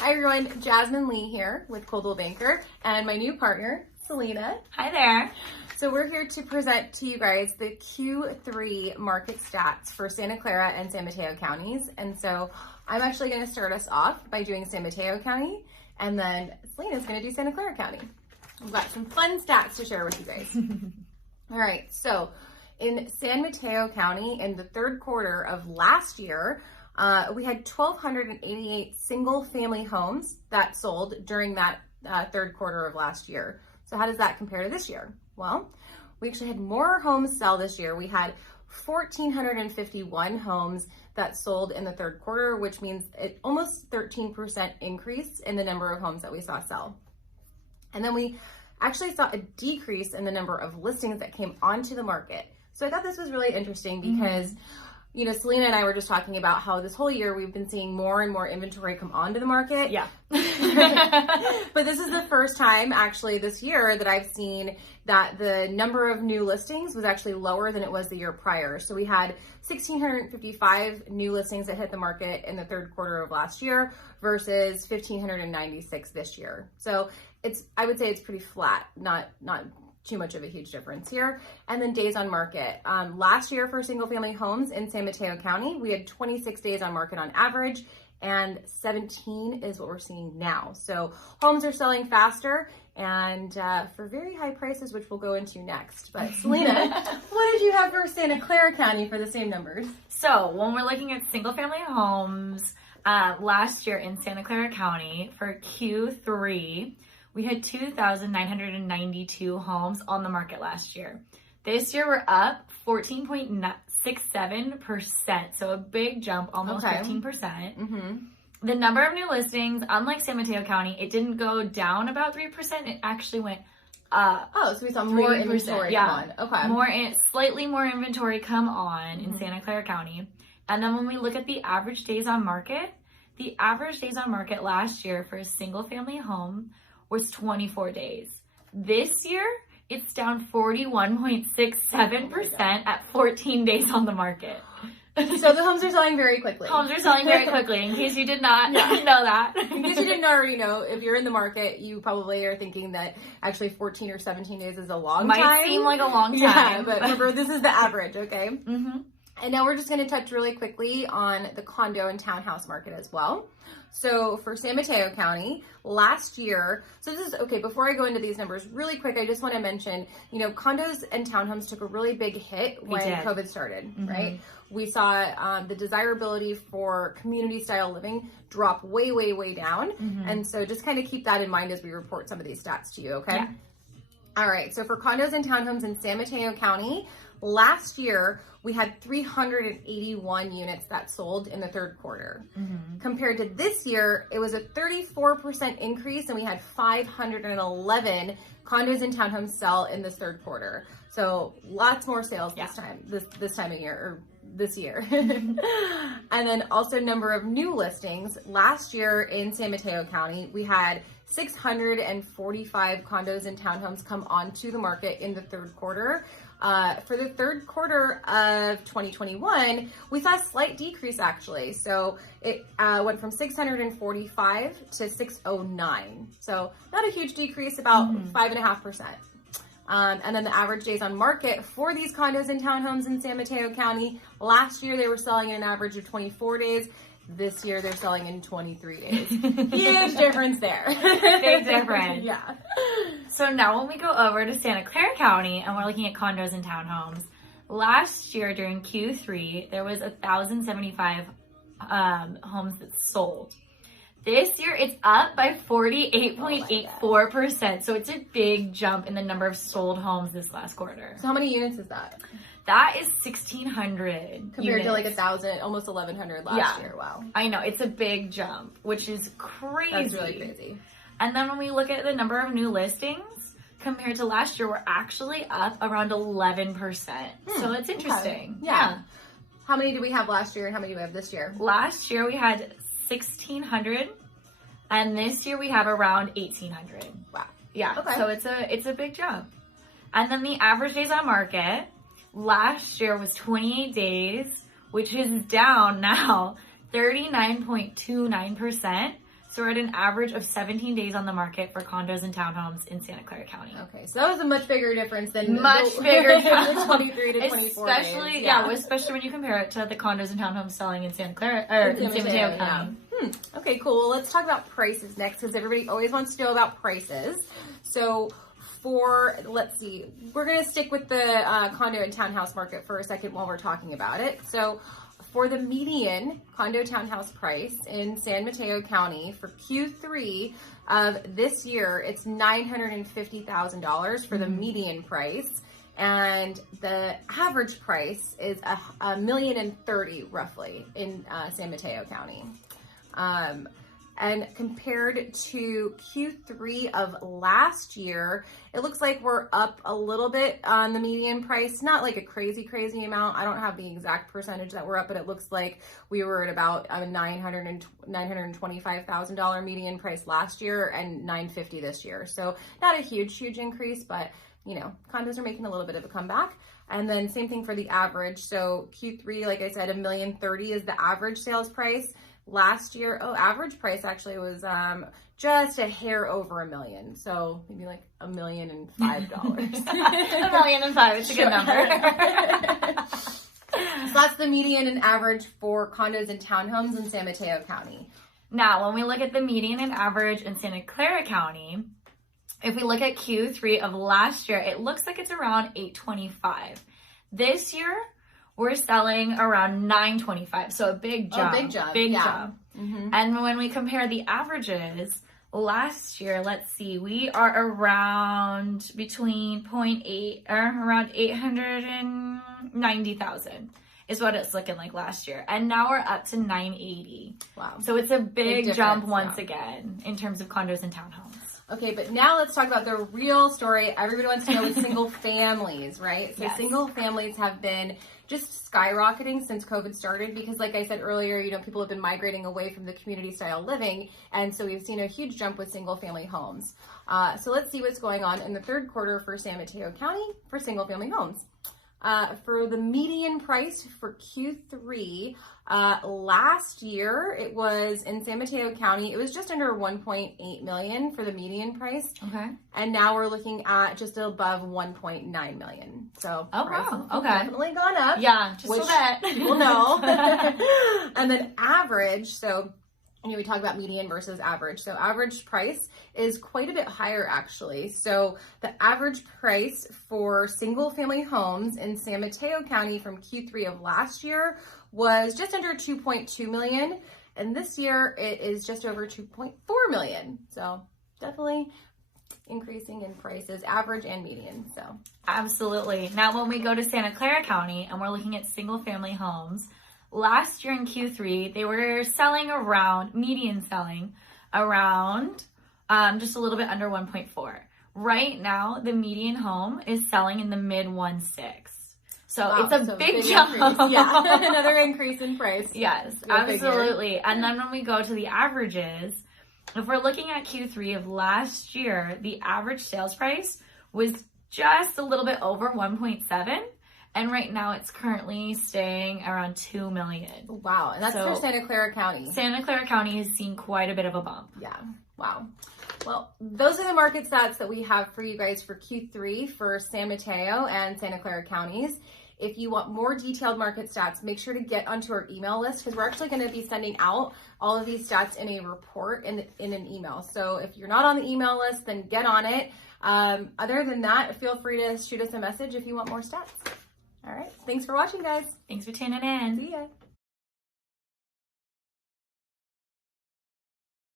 Hi everyone, Jasmine Lee here with Coldwell Banker and my new partner, Selena. Hi there. So we're here to present to you guys the Q3 market stats for Santa Clara and San Mateo counties. And so I'm actually going to start us off by doing San Mateo County, and then Selena's going to do Santa Clara County. We've got some fun stats to share with you guys. All right, so in San Mateo County, in the third quarter of last year, we had 1,288 single-family homes that sold during that third quarter of last year. So how does that compare to this year? Well, we actually had more homes sell this year. We had 1,451 homes that sold in the third quarter, which means it almost 13% increase in the number of homes that we saw sell. And then we actually saw a decrease in the number of listings that came onto the market. So I thought this was really interesting because, you know, Selena and I were just talking about how this whole year we've been seeing more and more inventory come onto the market. Yeah. But this is the first time actually this year that I've seen that the number of new listings was actually lower than it was the year prior. So we had 1,655 new listings that hit the market in the third quarter of last year versus 1,596 this year. So I would say it's pretty flat, not too much of a huge difference here. And then days on market. Last year for single family homes in San Mateo County, we had 26 days on market on average, and 17 is what we're seeing now. So homes are selling faster and for very high prices, which we'll go into next. But Selena, what did you have for Santa Clara County for the same numbers? So when we're looking at single family homes, last year in Santa Clara County for Q3, we had 2,992 homes on the market last year. This year we're up 14.67%, so a big jump, almost 15%. Mm-hmm. The number of new listings, unlike San Mateo County, it didn't go down about 3%. It actually went up. Oh, so we saw more inventory come on. Okay. Slightly more inventory come on in Santa Clara County. And then when we look at the average days on market, the average days on market last year for a single family home was 24 days. This year, it's down 41.67% at 14 days on the market. So the homes are selling very quickly. Homes are selling very quickly, in case you did not know that. In case you didn't already know, if you're in the market, you probably are thinking that actually 14 or 17 days is a long time. Might seem like a long time. Yeah, but remember, this is the average, okay? Mm-hmm. And now we're just going to touch really quickly on the condo and townhouse market as well. So for San Mateo County, last year, so this is, okay, before I go into these numbers really quick, I just want to mention, you know, condos and townhomes took a really big hit when COVID started, right? We saw the desirability for community style living drop way, way, way down. And so just kind of keep that in mind as we report some of these stats to you, okay? Yeah. All right, so for condos and townhomes in San Mateo County, last year, we had 381 units that sold in the third quarter. Compared to this year, it was a 34% increase, and we had 511 condos and townhomes sell in this third quarter. So lots more sales this time of year, or this year. And then also number of new listings. Last year in San Mateo County, we had 645 condos and townhomes come onto the market in the third quarter. For the third quarter of 2021, we saw a slight decrease actually. So it went from 645 to 609. So not a huge decrease, about 5.5%. And then the average days on market for these condos and townhomes in San Mateo County, last year they were selling at an average of 24 days. This year they're selling in 23 days. Huge difference there. Big difference. Yeah. So now when we go over to Santa Clara County and we're looking at condos and townhomes, last year during Q3, there was 1,075 homes that sold. This year, it's up by 48.84%. So it's a big jump in the number of sold homes this last quarter. So how many units is that? That is 1,600 compared to like 1,000, almost 1,100 last year. Wow. I know. It's a big jump, which is crazy. That's really crazy. And then when we look at the number of new listings, compared to last year, we're actually up around 11%. So it's interesting. Okay. Yeah. How many did we have last year and how many do we have this year? Last year we had 1,600, and this year we have around 1,800. Wow. Yeah. Okay. So it's a big jump. And then the average days on market last year was 28 days, which is down now 39.29%. So we're at an average of 17 days on the market for condos and townhomes in Santa Clara County. Okay, so that was a much bigger difference than Much bigger the 23 to 24 especially, days. yeah, especially when you compare it to the condos and townhomes selling in Santa Clara or in San Mateo County. Okay, cool. Well, let's talk about prices next because everybody always wants to know about prices. So let's see, we're going to stick with the condo and townhouse market for a second while we're talking about it. So for the median condo townhouse price in San Mateo County for Q3 of this year, it's $950,000 for the median price. And the average price is $1,030,000 roughly in San Mateo County. And compared to Q3 of last year, it looks like we're up a little bit on the median price. Not like a crazy amount. I don't have the exact percentage that we're up, but it looks like we were at about $925,000 median price last year and $950,000 this year. So not a huge increase, but you know, condos are making a little bit of a comeback. And then same thing for the average. So Q3, like I said, $1,030,000 is the average sales price. Last year, average price actually was just a hair over $1 million. So maybe like $1,005,000. $1,005,000, it's a good number. So that's the median and average for condos and townhomes in San Mateo County. Now, when we look at the median and average in Santa Clara County, if we look at Q3 of last year, it looks like it's around $825,000. This year, we're selling around $925,000, so a big jump. Big jump. Mm-hmm. And when we compare the averages, last year, let's see, we are around between 0.8 or around $890,000 is what it's looking like last year. And now we're up to $980,000. Wow. So it's a big jump once again in terms of condos and townhomes. Okay, but now let's talk about the real story everybody wants to know with single families, right? So yes. Single families have been just skyrocketing since COVID started because like I said earlier, you know, people have been migrating away from the community style living. And so we've seen a huge jump with single family homes. So let's see what's going on in the third quarter for San Mateo County for single family homes. For the median price for Q3, last year it was in San Mateo County, it was just under $1.8 million for the median price. Okay. And now we're looking at just above $1.9 million. So wow. Okay. Definitely gone up. Yeah, just so that people know. And then average, so you know, we talk about median versus average. So average price is quite a bit higher actually. So the average price for single family homes in San Mateo County from Q3 of last year was just under $2.2 million. And this year it is just over $2.4 million. So definitely increasing in prices, average and median. So absolutely. Now when we go to Santa Clara County and we're looking at single family homes, last year in Q3, they were selling around, median selling around just a little bit under 1.4. Right now, the median home is selling in the mid 1.6. So wow, it's a big jump. Yeah, another increase in price. Yes, absolutely. And then when we go to the averages, if we're looking at Q3 of last year, the average sales price was just a little bit over 1.7. And right now it's currently staying around $2 million. Wow. And that's for Santa Clara County. Santa Clara County has seen quite a bit of a bump. Yeah. Wow. Well, those are the market stats that we have for you guys for Q3 for San Mateo and Santa Clara counties. If you want more detailed market stats, make sure to get onto our email list because we're actually going to be sending out all of these stats in a report in an email. So if you're not on the email list, then get on it. Other than that, feel free to shoot us a message if you want more stats. All right. Thanks for watching, guys. Thanks for tuning in. See ya.